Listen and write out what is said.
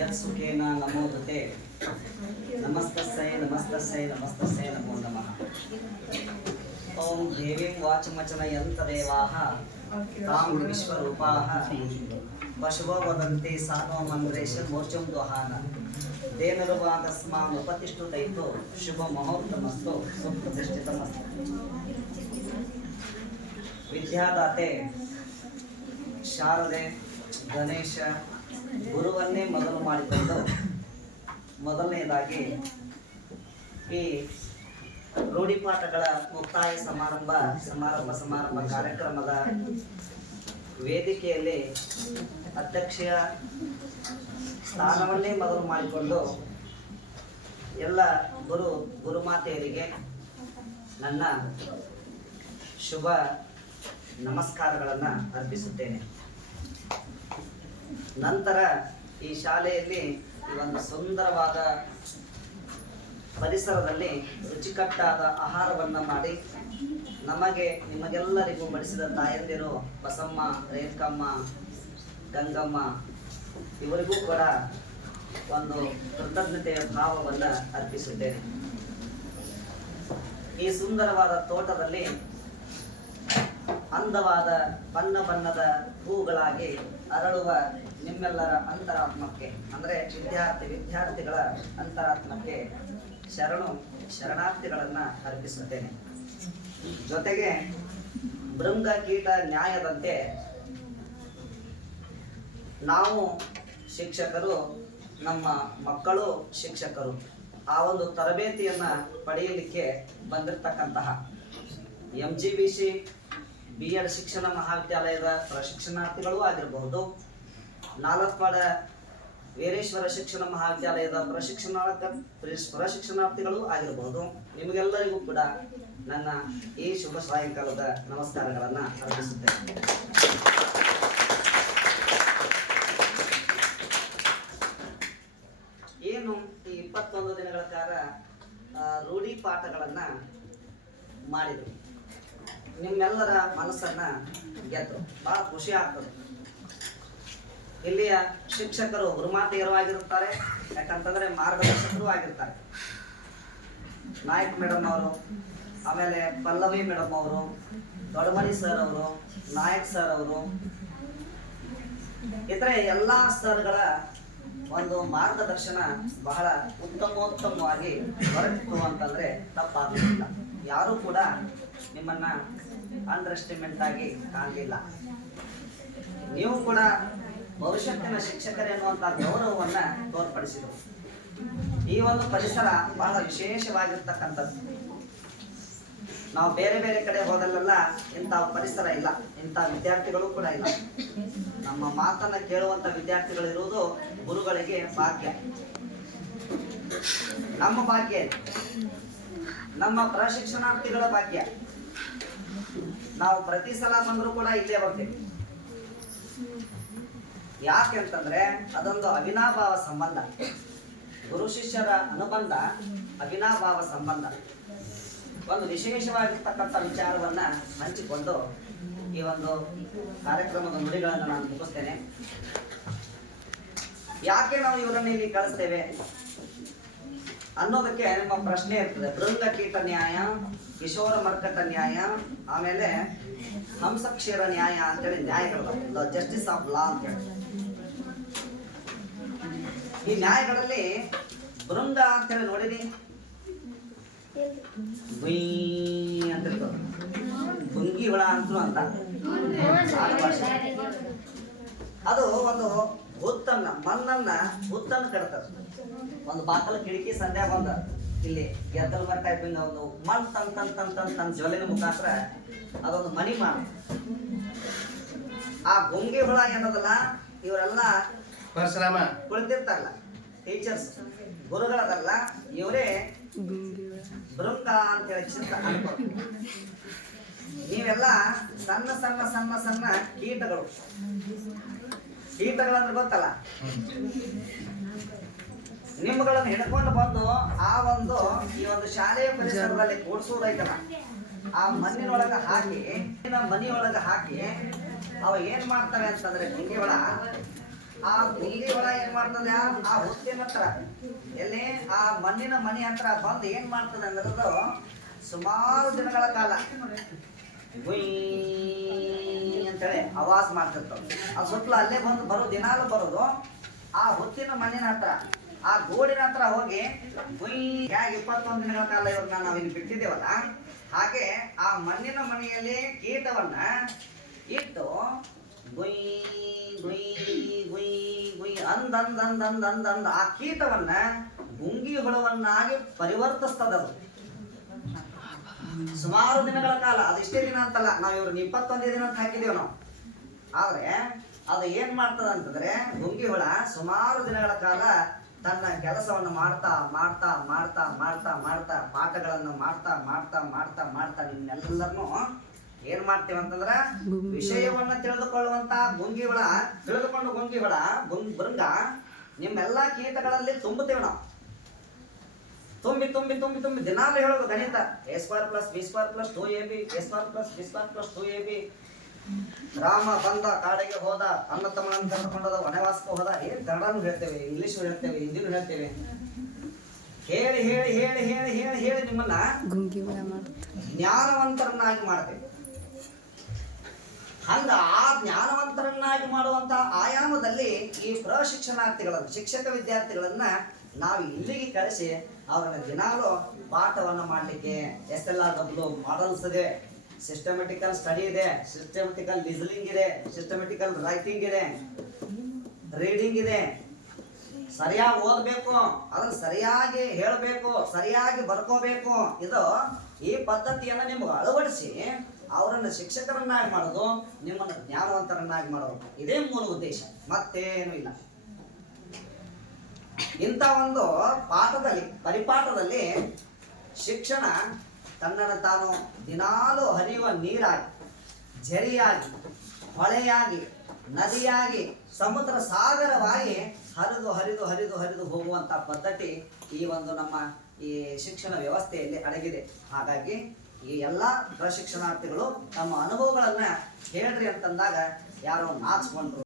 ಯತ್ಸುಖೇನ ನಮೋದತೆ ನಮಸ್ತಸ್ಸೈ ನಮಸ್ತಸ್ಸೈ ನಮಸ್ತಸ್ಸೈ ನಮೋ ನಮಃ. ಓಂ ದೇವೀಂ ವಾಚಮಚನಯಂತ ದೇವಾಃ ತಾಂ ವಿಶ್ವರೂಪಾಃ ಪಶವೋ ವದಂತಿ ಸಾನೋ ಮಂದ್ರೇಶ ಮೋರ್ಚಂ ದ್ವಹಾನ ತೇನರುವಾದಸ್ಮಾನ್ ಉಪತಿಷ್ಠುತೈತು ಶುಭ ಮುಹೂರ್ತಮಸ್ತು ಸುಪ್ರತಿಷ್ಠಿತಮಸ್ತು. ವಿದ್ಯಾದಾತೆ ಶಾರದೆ ಗಣೇಶ ಗುರುವನ್ನೇ ಮೊದಲು ಮಾಡಿಕೊಂಡು ಮೊದಲನೇದಾಗಿ ಈ ರೂಢಿಪಾಠಗಳ ಮುಕ್ತಾಯ ಸಮಾರಂಭ ಕಾರ್ಯಕ್ರಮದ ವೇದಿಕೆಯಲ್ಲಿ ಅಧ್ಯಕ್ಷೀಯ ಸ್ಥಾನವನ್ನೇ ಮೊದಲು ಮಾಡಿಕೊಂಡು ಎಲ್ಲ ಗುರುಮಾತೆಯರಿಗೆ ನನ್ನ ಶುಭ ನಮಸ್ಕಾರಗಳನ್ನು ಅರ್ಪಿಸುತ್ತೇನೆ. ನಂತರ ಈ ಶಾಲೆಯಲ್ಲಿ ಈ ಒಂದು ಸುಂದರವಾದ ಪರಿಸರದಲ್ಲಿ ರುಚಿಕಟ್ಟಾದ ಆಹಾರವನ್ನು ಮಾಡಿ ನಿಮಗೆಲ್ಲರಿಗೂ ಬಡಿಸಿದ ತಾಯಂದಿರು ಬಸಮ್ಮ, ರೇಖಮ್ಮ, ಗಂಗಮ್ಮ ಇವರಿಗೂ ಕೂಡ ಒಂದು ಕೃತಜ್ಞತೆಯ ಭಾವವನ್ನು ಅರ್ಪಿಸುತ್ತೇನೆ. ಈ ಸುಂದರವಾದ ತೋಟದಲ್ಲಿ ಅಂದವಾದ ಬಣ್ಣದ ಹೂಗಳಾಗಿ ಅರಳುವ ನಿಮ್ಮೆಲ್ಲರ ಅಂತರಾತ್ಮಕ್ಕೆ ಅಂದರೆ ವಿದ್ಯಾರ್ಥಿಗಳ ಅಂತರಾತ್ಮಕ್ಕೆ ಶರಣಾರ್ಥಿಗಳನ್ನು ಅರ್ಪಿಸುತ್ತೇನೆ. ಜೊತೆಗೆ ಭೃಂಗ ಕೀಟ ನ್ಯಾಯದಂತೆ ನಾವು ಶಿಕ್ಷಕರು, ನಮ್ಮ ಮಕ್ಕಳು ಶಿಕ್ಷಕರು ಆ ಒಂದು ತರಬೇತಿಯನ್ನು ಪಡೆಯಲಿಕ್ಕೆ ಬಂದಿರತಕ್ಕಂತಹ MGBC B.Ed ಶಿಕ್ಷಣ ಮಹಾವಿದ್ಯಾಲಯದ ಪ್ರಶಿಕ್ಷಣಾರ್ಥಿಗಳೂ ಆಗಿರಬಹುದು, ನಾಲ್ಕವಾಡ ವೀರೇಶ್ವರ ಶಿಕ್ಷಣ ಮಹಾವಿದ್ಯಾಲಯದ ಪ್ರಶಿಕ್ಷಣಾರ್ಥಿಗಳೂ ಆಗಿರಬಹುದು. ನಿಮಗೆಲ್ಲರಿಗೂ ಕೂಡ ನನ್ನ ಈ ಶುಭ ಸಾಯಂಕಾಲದ ನಮಸ್ಕಾರಗಳನ್ನು ಅರ್ಪಿಸುತ್ತೇನೆ. ಏನು ಈ 21 ದಿನಗಳ ಕಾಲ ರೂಢಿ ಪಾಠಗಳನ್ನು ಮಾಡಿದರು, ನಿಮ್ಮೆಲ್ಲರ ಮನಸ್ಸನ್ನು ಗೆದ್ದರು. ಭಾಳ ಖುಷಿ ಆಗ್ತದೆ. ಇಲ್ಲಿಯ ಶಿಕ್ಷಕರು ಗುರುಮಾತೆಯರು ಆಗಿರುತ್ತಾರೆ, ಯಾಕಂತಂದರೆ ಮಾರ್ಗದರ್ಶಕರು ಆಗಿರ್ತಾರೆ. ನಾಯಕ್ ಮೇಡಮ್ ಅವರು, ಆಮೇಲೆ ಪಲ್ಲವಿ ಮೇಡಮ್ ಅವರು, ದೊಡ್ಡಮಣಿ ಸರ್ ಅವರು, ನಾಯಕ್ ಸರ್ ಅವರು, ಇತರೆ ಎಲ್ಲ ಸರ್ಗಳ ಒಂದು ಮಾರ್ಗದರ್ಶನ ಬಹಳ ಉತ್ತಮೋತ್ತಮವಾಗಿ ಹೊರಟಿತ್ತು ಅಂತಂದರೆ ತಪ್ಪಾಗಲಿಲ್ಲ. ಯಾರೂ ಕೂಡ ನಿಮ್ಮನ್ನ ಅಂಡರ್ ಎಸ್ಟಿಮೇಟ್ ಆಗಿ ಕಾಣಲಿಲ್ಲ. ನೀವು ಕೂಡ ಭವಿಷ್ಯತ್ತಿನ ಶಿಕ್ಷಕರೆನ್ನುವಂಥ ಗೌರವವನ್ನು ತೋರ್ಪಡಿಸಿದರು. ಈ ಒಂದು ಪರಿಸರ ಬಹಳ ವಿಶೇಷವಾಗಿರ್ತಕ್ಕಂಥದ್ದು. ನಾವು ಬೇರೆ ಬೇರೆ ಕಡೆ ಹೋದಲ್ಲೆಲ್ಲ ಇಂಥ ಪರಿಸರ ಇಲ್ಲ, ಇಂಥ ವಿದ್ಯಾರ್ಥಿಗಳು ಕೂಡ ಇಲ್ಲ. ನಮ್ಮ ಮಾತನ್ನು ಕೇಳುವಂಥ ವಿದ್ಯಾರ್ಥಿಗಳಿರುವುದು ಗುರುಗಳಿಗೆ ಭಾಗ್ಯ. ನಮ್ಮ ಭಾಗ್ಯ, ನಮ್ಮ ಪ್ರಶಿಕ್ಷಣಾರ್ಥಿಗಳ ಭಾಗ್ಯ. ನಾವು ಪ್ರತಿ ಸಲ ಬಂದರೂ ಕೂಡ ಇಲ್ಲೇ ಬರ್ತೀವಿ. ಯಾಕೆ ಅಂತಂದ್ರೆ ಅದೊಂದು ಅವಿನಾಭಾವ ಸಂಬಂಧ. ಗುರು ಶಿಷ್ಯರ ಅನುಬಂಧ ಅವಿನಾಭಾವ ಸಂಬಂಧ. ಒಂದು ವಿಶೇಷವಾಗಿರ್ತಕ್ಕಂಥ ವಿಚಾರವನ್ನ ಹಂಚಿಕೊಂಡು ಈ ಒಂದು ಕಾರ್ಯಕ್ರಮದ ನುಡಿಗಳನ್ನು ನಾನು ಮುಗಿಸ್ತೇನೆ. ಯಾಕೆ ನಾವು ಇವರನ್ನು ಇಲ್ಲಿ ಕಳಿಸ್ತೇವೆ ಅನ್ನೋದಕ್ಕೆ ನಿಮ್ಮ ಪ್ರಶ್ನೆ ಇರ್ತದೆ. ಭೃಂಗ ಕೀಟ ನ್ಯಾಯ, ಕಿಶೋರ ಮರ್ಕಟ ನ್ಯಾಯ, ಆಮೇಲೆ ಹಂಸಕ್ಷೀರ ನ್ಯಾಯ ಅಂತೇಳಿ ನ್ಯಾಯಗಳು, ಜಸ್ಟಿಸ್ ಆಫ್ ಲಾ ಅಂತೇಳಿ. ಈ ನ್ಯಾಯಗಳಲ್ಲಿ ಭೃಂಗ ಅಂತೇಳಿ ನೋಡಿರಿ, ಅಂತ ಭುಂಗಿ ಹುಳ ಅಂತೂ ಅಂತ ಅದು ಒಂದು ಹುತ್ತನ್ನು ಕಟ್ತದೆ. ಒಂದು ಬಾಕಲ ಕಿಟಕಿ ಸಂಧ್ಯಾ ಬಂದ ಇಲ್ಲಿ ಗೆದ್ದಲ್ ಮರ ಟೈಪ್ ಒಂದು ಮಣ್ ತನ್ನ ಜೊಲಿನ ಮುಖಾಂತರ ಅದೊಂದು ಮಣಿ ಮಾಡಿ ಆ ಗುಂಗಿ ಹುಳ ಏನದಲ್ಲ, ಇವರೆಲ್ಲ ಪರಶುರಾಮ ಕುಳಿತಿರ್ತಾರಲ್ಲ ಟೀಚರ್ಸ್, ಗುರುಗಳದಲ್ಲ, ಇವರೇ ಭೃಂಗ ಅಂತೇಳಿ ಚಿಂತ ಅನ್ಕೊ. ನೀವೆಲ್ಲ ಸಣ್ಣ ಸಣ್ಣ ಸಣ್ಣ ಸಣ್ಣ ಕೀಟಗಳಂದ್ರೆ ಗೊತ್ತಲ್ಲ, ನಿಮ್ಮಗಳನ್ನು ಹಿಡ್ಕೊಂಡು ಬಂದು ಆ ಒಂದು ಈ ಒಂದು ಶಾಲೆಯ ಪರಿಸರದಲ್ಲಿ ಕೂಡಿಸೋದೈತಲ್ಲ, ಆ ಮಣ್ಣಿನೊಳಗೆ ಹಾಕಿ ಮನೆಯೊಳಗೆ ಹಾಕಿ ಅವ ಏನ್ ಮಾಡ್ತವೆ ಅಂತಂದ್ರೆ ಗುಂಗಿಯೊಳ ಆ ಗುಂಗಿ ಹೊಳ ಏನ್ ಮಾಡ್ತದೆ ಆ ಹೊತ್ತಿನ ಹತ್ರ ಎಲ್ಲಿ ಆ ಮಣ್ಣಿನ ಮನಿ ಹತ್ರ ಬಂದು ಏನ್ ಮಾಡ್ತದೆ ಅಂದ್ರೆ ಸುಮಾರು ದಿನಗಳ ಕಾಲ ಗುಯ್ ಅಂತೇಳಿ ಆವಾಜ್ ಮಾಡ್ತಿರ್ತಾವ. ಅದು ಸುತ್ತಲೂ ಅಲ್ಲೇ ಬಂದು ದಿನಾಲು ಬರೋದು ಆ ಹೊತ್ತಿನ ಮಣ್ಣಿನ ಹತ್ರ ಆ ಗೋಡಿನ ಹತ್ರ ಹೋಗಿ ಗುಯ್ 21 ದಿನಗಳ ಕಾಲ ಇವ್ರನ್ನ ನಾವಿಲ್ಲಿ ಬಿಟ್ಟಿದ್ದೇವಲ್ಲ, ಹಾಗೆ ಆ ಮಣ್ಣಿನ ಮನೆಯಲ್ಲಿ ಕೀಟವನ್ನ ಇಟ್ಟು ಗುಯ್ ಗುಯ್ ಗುಯ್ ಗುಯ್ ಅಂದ್ ಆ ಕೀಟವನ್ನ ಗುಂಗಿ ಹುಳವನ್ನಾಗಿ ಪರಿವರ್ತಿಸ್ತದದು ಸುಮಾರು ದಿನಗಳ ಕಾಲ. ಅದಿಷ್ಟೇ ದಿನ ಅಂತಲ್ಲ, ನಾವು ಇವ್ರನ್ನ 21 ದಿನ ಅಂತ ಹಾಕಿದೇವ್ ನಾವು. ಆದ್ರೆ ಅದು ಏನ್ ಮಾಡ್ತದ ಅಂತಂದ್ರೆ ಗುಂಗಿ ಹುಳ ಸುಮಾರು ದಿನಗಳ ಕಾಲ ತನ್ನ ಕೆಲಸವನ್ನು ಮಾಡ್ತಾ ಮಾಡ್ತಾ ಮಾಡ್ತಾ ಮಾಡ್ತಾ ಮಾಡ್ತಾ ಪಾಠಗಳನ್ನು ಮಾಡ್ತಾ ಮಾಡ್ತಾ ಮಾಡ್ತಾ ಮಾಡ್ತಾ ನಿಮ್ಮೆಲ್ಲರನ್ನು ಏನ್ ಮಾಡ್ತೀವಿ ಅಂತಂದ್ರ ವಿಷಯವನ್ನ ತಿಳಿದುಕೊಳ್ಳುವಂತ ಗುಂಗಿ ಹುಳ, ತಿಳಿದುಕೊಂಡು ಗುಂಗಿ ಹುಳ ಬೃಂಗ ನಿಮ್ಮೆಲ್ಲಾ ಕೀಟಗಳಲ್ಲಿ ತುಂಬುತ್ತೇವೆ ನಾವು. ತುಂಬಿ ತುಂಬಿ ತುಂಬಿ ತುಂಬಿ ದಿನಾಲು ಹೇಳೋದು ಗಣಿತ a² + b² + 2ab a² + b² + 2ab. Rama ಬಂದ ಕಾಡಿಗೆ ಹೋದ, ಅಣ್ಣ ತಮ್ಮನನ್ನು ಕರೆದುಕೊಂಡದ, ವನವಾಸಕ್ಕೆ ಹೋದ. ಏನ್ ಕನ್ನಡನೂ ಹೇಳ್ತೇವೆ, ಇಂಗ್ಲಿಷ್ ಹೇಳ್ತೇವೆ, ಹಿಂದಿನೂ ಹೇಳ್ತೇವೆ. ಹೇಳಿ ಹೇಳಿ ಹೇಳಿ ಹೇಳಿ ಹೇಳಿ ಹೇಳಿ ನಿಮ್ಮನ್ನ ಜ್ಞಾನವಂತರನ್ನಾಗಿ ಮಾಡ್ತೇವೆ. ಹಂಗ ಆ ಜ್ಞಾನವಂತರನ್ನಾಗಿ ಮಾಡುವಂತ ಆಯಾಮದಲ್ಲಿ ಈ ಪ್ರಶಿಕ್ಷಣಾರ್ಥಿಗಳನ್ನು, ಶಿಕ್ಷಕ ವಿದ್ಯಾರ್ಥಿಗಳನ್ನ ನಾವು ಇಲ್ಲಿಗೆ ಕಳಿಸಿ ಅವರನ್ನ ದಿನಾಲು ಪಾಠವನ್ನು ಮಾಡಲಿಕ್ಕೆ SLRW ಮಾಡಲ್ಸ್ ಇದೆ, ಸಿಸ್ಟಮೆಟಿಕಲ್ ಸ್ಟಡಿ ಇದೆ, ಸಿಸ್ಟಮೆಟಿಕಲ್ ಲಿಸನಿಂಗ್ ಇದೆ, ಸಿಸ್ಟಮೆಟಿಕಲ್ ರೈಟಿಂಗ್ ಇದೆ, ರೀಡಿಂಗ್ ಇದೆ. ಸರಿಯಾಗಿ ಓದಬೇಕು, ಅದನ್ನು ಸರಿಯಾಗಿ ಹೇಳಬೇಕು, ಸರಿಯಾಗಿ ಬರ್ಕೋಬೇಕು. ಇದು ಈ ಪದ್ಧತಿಯನ್ನು ನಿಮ್ಗೆ ಅಳವಡಿಸಿ ಅವರನ್ನು ಶಿಕ್ಷಕರನ್ನಾಗಿ ಮಾಡೋದು, ನಿಮ್ಮನ್ನು ಜ್ಞಾನವಂತರನ್ನಾಗಿ ಮಾಡೋದು. ಇದೇ ಮೂಲ ಉದ್ದೇಶ, ಮತ್ತೇನು ಇಲ್ಲ. ಇಂಥ ಒಂದು ಪಾಠದಲ್ಲಿ, ಪರಿಪಾಠದಲ್ಲಿ ಶಿಕ್ಷಣ ತನ್ನನ್ನು ತಾನು ದಿನಾಲು ಹರಿಯುವ ನೀರಾಗಿ, ಝರಿಯಾಗಿ, ಹೊಳೆಯಾಗಿ, ನದಿಯಾಗಿ, ಸಮುದ್ರ ಸಾಗರವಾಗಿ ಹರಿದು ಹರಿದು ಹರಿದು ಹರಿದು ಹೋಗುವಂಥ ಪದ್ಧತಿ ಈ ಒಂದು ನಮ್ಮ ಈ ಶಿಕ್ಷಣ ವ್ಯವಸ್ಥೆಯಲ್ಲಿ ಅಡಗಿದೆ. ಹಾಗಾಗಿ ಈ ಎಲ್ಲ ಪ್ರಶಿಕ್ಷಣಾರ್ಥಿಗಳು ತಮ್ಮ ಅನುಭವಗಳನ್ನ ಹೇಳ್ರಿ ಅಂತಂದಾಗ ಯಾರೋ ನಾಚಿಕೊಂಡ್ರು.